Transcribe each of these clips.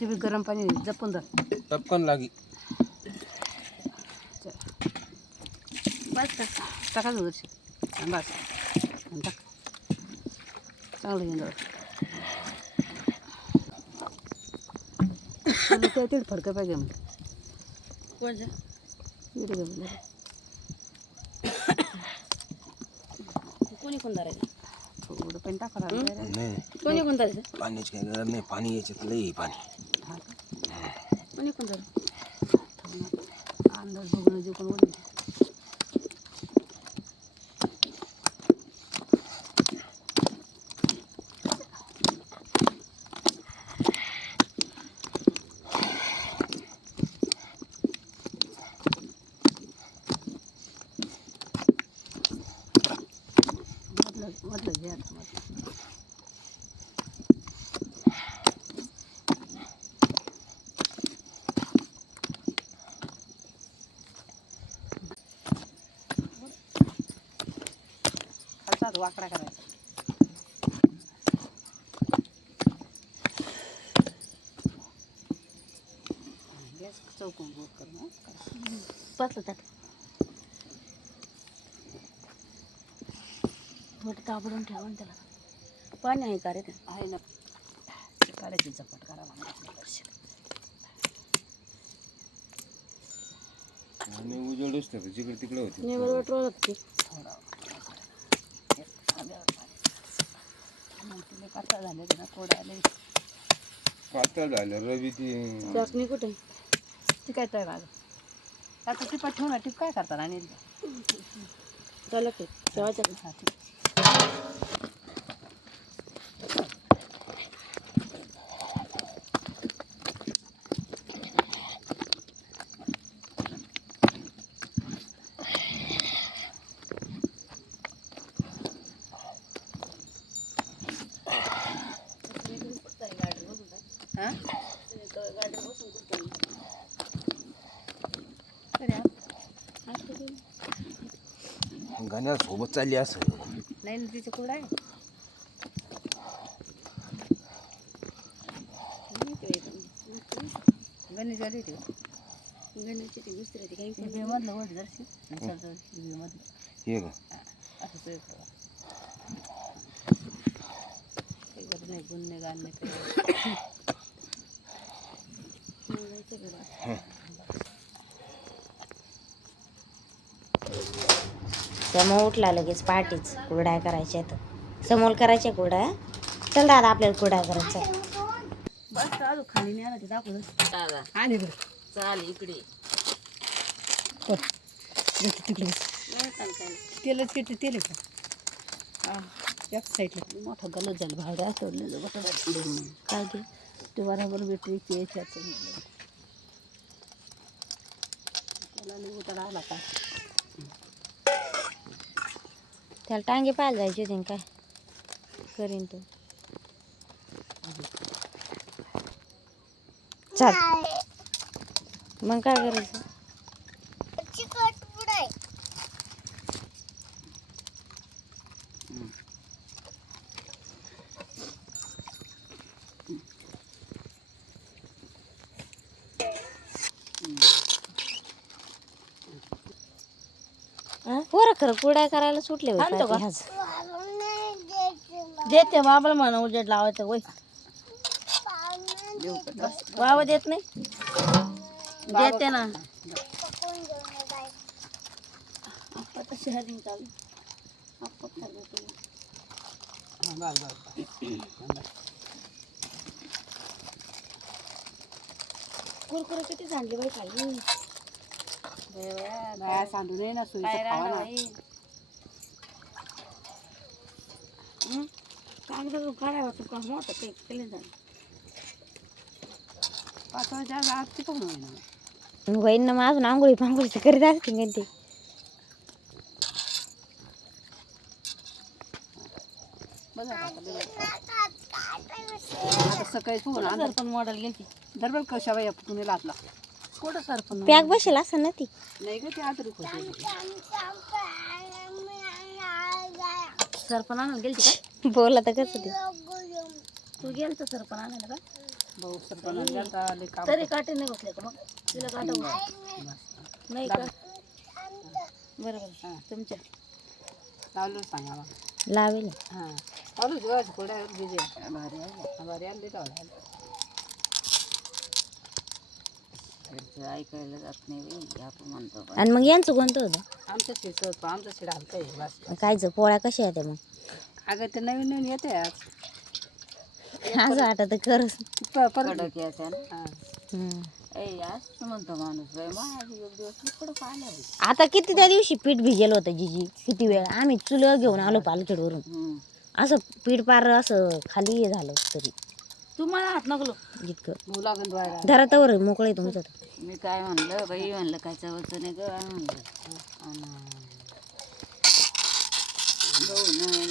ते बी गरम पाणी जपून धर. टपकन लागी. बस टाका जवळशी बस टाक चांगलं घेऊन जाऊ. ते फडकं पाहिजे मग कोणचं कोणी कोण धरायचं थोडं पण टाका नाही कोणी कोण धरायचं पाण्याची काही गरज नाही. पाणी याच्यात लई पाणी. हा कोणी कोण धर अंदाज बघून जे कोण ओढले मधलं घ्या खालचा वाकडा करायचा. गॅस चौकून गोल कर ना बसलं त्यात थोडं ताबडून ठेवा ना त्याला. पाणी आहे का रे ते आहे ना काढायची झपट करा आणि उजेड असतं जिकडे तिकडे होते. नाही बरोबर ट्रोल लागते थोडा पातळ झाले ना थोडं आले पातळ झालं रवी ती चटणी कुठे ती काय तयार आलं आता टिपा ठेवून टिप काय करतात आणि चालत ठेवायचं हा ठीक. गाण्या सोबत चालली असं नाही ना तिचं कुठं आहे गणेश आली ते गणेशची ती दुसरी ती काही मधलं वड जरशी मधलं हे का असं काही गरज नाही गुन्हे गाणे समोर उठला लगेच पहाटेच कुरड्या करायच्या तर समोर करायच्या कुरड्या. चल दादा आपल्याला कुरड्या करायच्या. बस चालू खाली नाही आला ते दाखवलं आले बरं चाल इकडे तिकडे तेलच किती तेल आहे का हा एक साईडला मोठा गलत झालं भाड्या सोडलेलं बटं काय ते ते बरोबर भेटू याच्यात त्याला उतारा आला का त्याला टांगे पाहायला जायचे होते काय करीन तो. चल मग काय करायचं पोरं खरं कुरड्या करायला सुटले देते बाबाला म्हणा उजेड लावायचं वय बाबा देत नाही देते ना शहरी चालू कुरकुरे किती सांडले बाई खाली बाया सांडू नये ना सोयीचं खावा ना कागद काढाय वाटतं का मोठं काही केलं झालं पाचवायच्या आज चिकून होईना बहीण ना माझून आंघोळी पांघोळी करीत असते का ते आता सकाळी तू अंदर पण मॉडेल गेली दरबार कशा बाई पुण्याला आतला कुठं सरपण पॅक बसेल असं ना ती नाही ग ते आतरी होते सरपण आणायला गेलती का बोला तर कसं ते तू गेल तर सरपण आणायला का भाऊ सरपणा गेलता लय काम तरी काटे नाही बसले का मग तिला काटा नाही का बरोबर हां. तुमच्या लावलं सांगा मग लावेल हां चालू जेवायचं कोड्यावर बिजे भारी आले तेवढा ऐकायला जात नाही आपण म्हणतो आणि मग यांचं कोणतं होतं आमचं शिस्त होतं आमचं शिड हलतं आहे बस कायचं पोळ्या कशा येते मग अगं ते नवीन नवीन येते आज असं वाटत खरंच परत हां म्हणतो माणूस आता किती त्या दिवशी पीठ भिजेल होतं जिजी किती वेळ आम्ही चुलं घेऊन आलो पालखेडवरून असं पीठ पार असं खाली हे झालं तरी तुम्हाला हात नकलो जितकं भाऊ लागून द्वायला धरातावर मोकळे तुमचं मी काय म्हणलं बाई म्हणलं काय चवचं नाही ग म्हणलं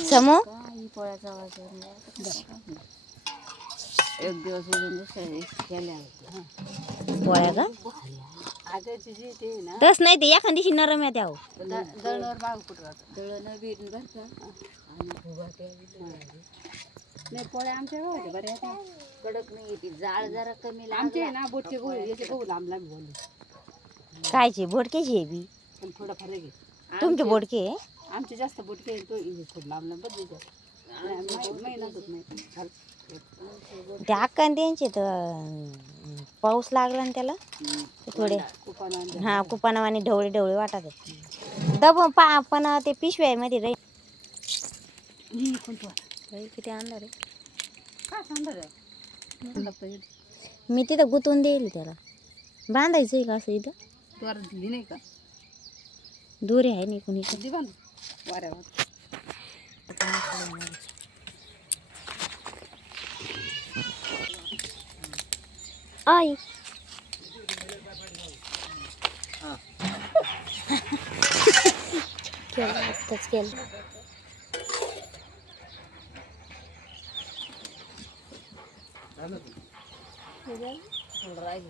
समो काही पोळ्याचा आवाज एक दिवस उजून दुसऱ्या दिवशी केल्या होत्या पोळ्या का आगायची जी ते ना तस नाही ते एखाद दिवशी नरम येते अहो दळणावर मागं कुठं राहतं दळणं बीन बरं का आणि फुगाट्या नाही पोळ्या आमच्या गावाच्या बऱ्या आता कडक नाही येते जाळ जरा कमी आमचे आहे ना बोटके गहू याचे गहू लांब लांब बोलले कायची बोडकेची आहे बी पण थोडं फरक आहे तुमचे बोडके आहे? आमचे जास्त बोटके आहे, तो थोडं लांब लांब बदलायचं महिनाच नाही झालं. ते अक्का आणि त्यांचे तर पाऊस लागला ना त्याला ते थोडे कुपानं हा कुपानावानी ढवळे ढवळे वाटत आहे दब पण ते पिशव्यामध्ये राहील किती अंधार आहे काय सांगणार आहे मी तिथं गुंतवून देईल त्याला बांधायचं आहे का असं इथं द्वार दिली नाही का दोरी आहे नाही कुणी कधी बांध वाऱ्यावर आई केलं आत्ताच केलं थोडं राहिलं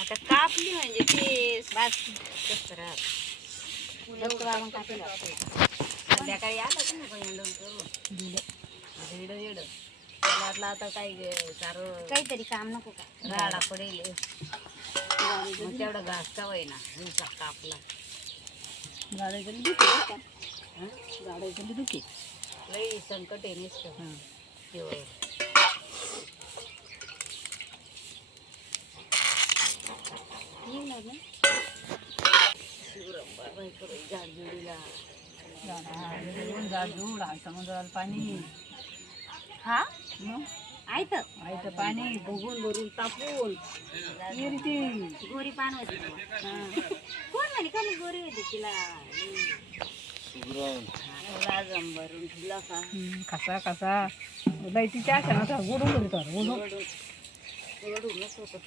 आता कापली म्हणजे ते संध्याकाळी आलं का नाही येडून करून येडं येडं त्याला वाटलं आता काय सारं काहीतरी काम नको का राडा पडेल मग तेवढं घास का होईना दिवसा कापला गाड्याच्या दुखी का गाड्याच्या दुखी लई संकट आहे नुसतं तेवढं झाडझुडीला झाडझूड समुद्राला पाणी हा मग आयतं आईचं पाणी भोगून भरून तापून ती गोरी पान होती कोण म्हणे कमी गोरी होती तिला लाजम भरून ठेवला का कसा कसा लाईटीच्या आशा ना गोडून घरी तर गोडून एवढूनच होतं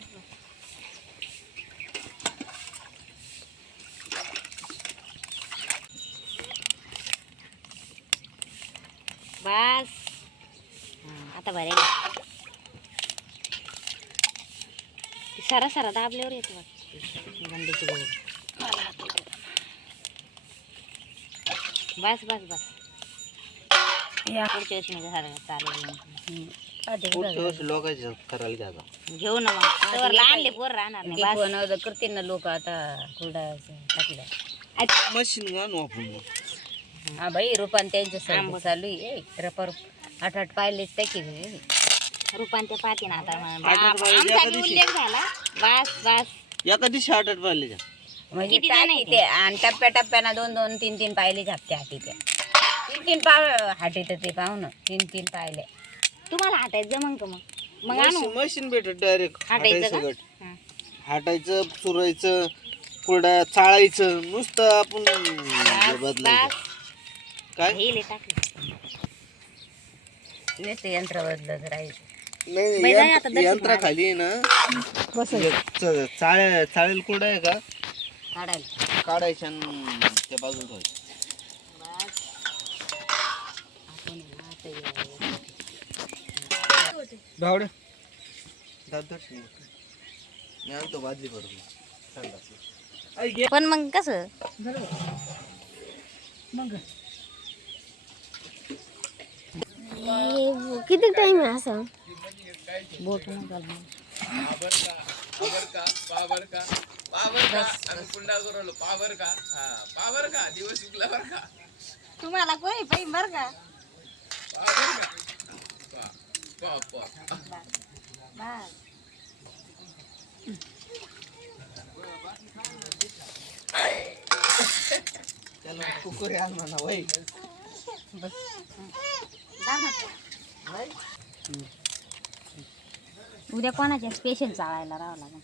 बस आता बरे सरा सरा दाबल्यावर येतो गंडीची गोळी बस बस बस या पुढच्या वेळेस मी झालं चालेल लोकांचं करायला घ्यायचा घेऊ ना मग तर लहानले पोर राहणार नाही बस बनवलं करते ना लोक आता कुरडायचं टाकलं मशीन घालू आपण हा बाई रुपान त्यांचं सर्व चालू आहे रपर आठ पाहिलेच त्या की रुपान त्या पाहते ना आता आठ बाई आमचा एका बी दिवशी. उल्लेख झाला बस बस एका दिवशी 8 पाहिले म्हणजे किती जण आहे टाकी ते आणि टप्प्या टप्प्यानं 2-2 3-3 पाहिले झापते हाटी त्या 3-3 पाव हाटीत ते पाहून 3-3 पाहिले तुम्हाला हातायचं जमन का मग आणू मशीन भेटत डायरेक्ट हाटायचं हाटायचं का? गट हाटायचं चुरायचं कुरड्या चाळायचं नुसतं आपण हे बदलायचं. काय हे टाकलं नुसते यंत्र बदलत राहायचं. नाही बाई, जाय आता दर्शन यंत्राखाली आहे ना बस चाळेल कुरड्या आहे का काढायला काढायच्या आणि त्या बाजूला ठेवायच्या. भावड्या दाद दर्शन घे. मी आणतो बादली भरून संडासला. पण मग कसं मग किती टाइम आहे असं बोट नाही घालणार. तुम्हाला कोणी पाहिजे बरं का त्याला कुकुरे आण म्हणा वय. उद्या कोणाच्या स्पेशल चाळायला राहावं लागेल.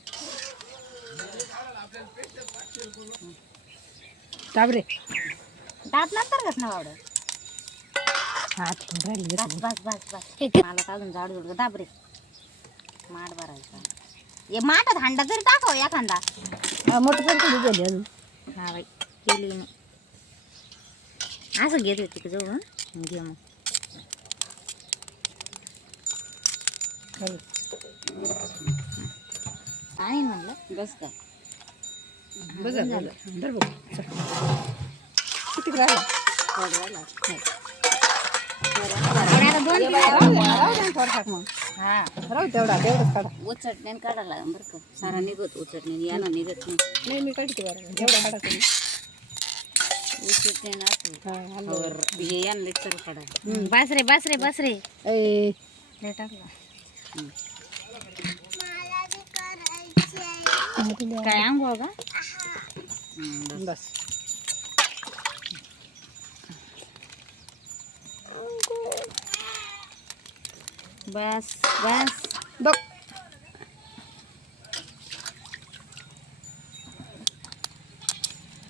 टाबरे दात नंतर कस ना वावड हात राहिले बस बस बस बस मला तर अजून झाड झुड दाबरे माठ भरायचा हे माठात हांडा तरी टाकाव एखादा मोठं पण थोडी झाली अजून हा बाई केली मी असं घेत होती का जाऊ घे मग आहे म्हणलं बस का बस झालं धर बघ किती राहिला मग हा राहू तेवढंच काढा उचटण्याने काढायला लागेल बरं का. सारा निघत उचटण्याने यानं निघत नाही. नाही मी काढते बरं जेवढा काढा तुम्ही उचटण्यानं असं हां आलं. और हे यानं सर काढायला. बस रे बस रे बस रे ए लय टाकला काय आंघोळ का बस बस बस बघ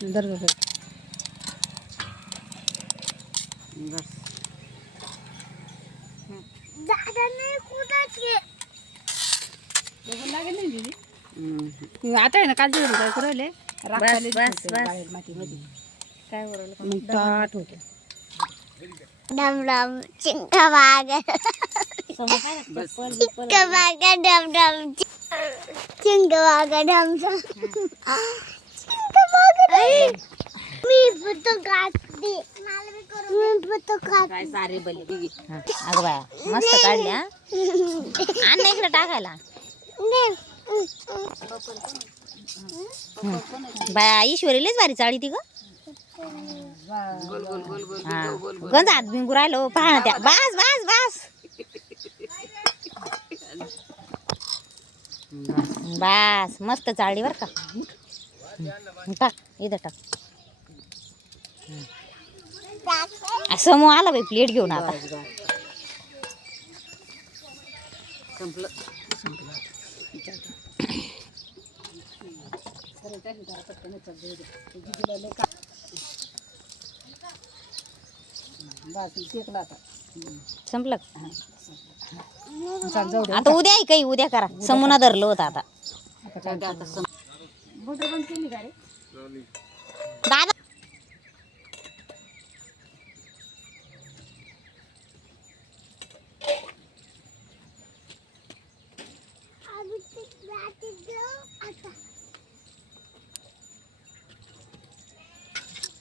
धर बघ बस लागेल नाही दीदी हम्म. आता आहे ना काल दिवस काय करायले बस, बस. मातीमध्ये काय बरोबर मग ताट होते डम डम चिंका बाग समोर काय बस. चिंका बाग डम डम चिंका बाग डम डम चिंका बाग मी फोटो काढते मी फोटो काढ काय सारे बले दिगी. अगं बाया मस्त काढल्या आण ना इकडे टाकायला बाया ईश्वरी लयच भारी चाळी ती ग गोल गोल गोल गोल हा गोल गोल. गंज हात बिंगू राहिलो पहा ना त्या बस बस बस बस मस्त चाळली बर का टाक इथं टाक समोर आला बाई प्लेट घेऊन आता संपलं. संपलं का? चाल जाऊ दे आता उद्या आहे काही उद्या करा समुना धरलं होतं आता आता मोटर बंद केली का रे दादा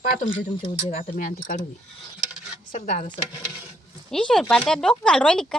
पहा तुमचे उद्योग आता मी आणते काढून सर दादा सर ईश्वर पाट्यात डोकं घाल राहिली का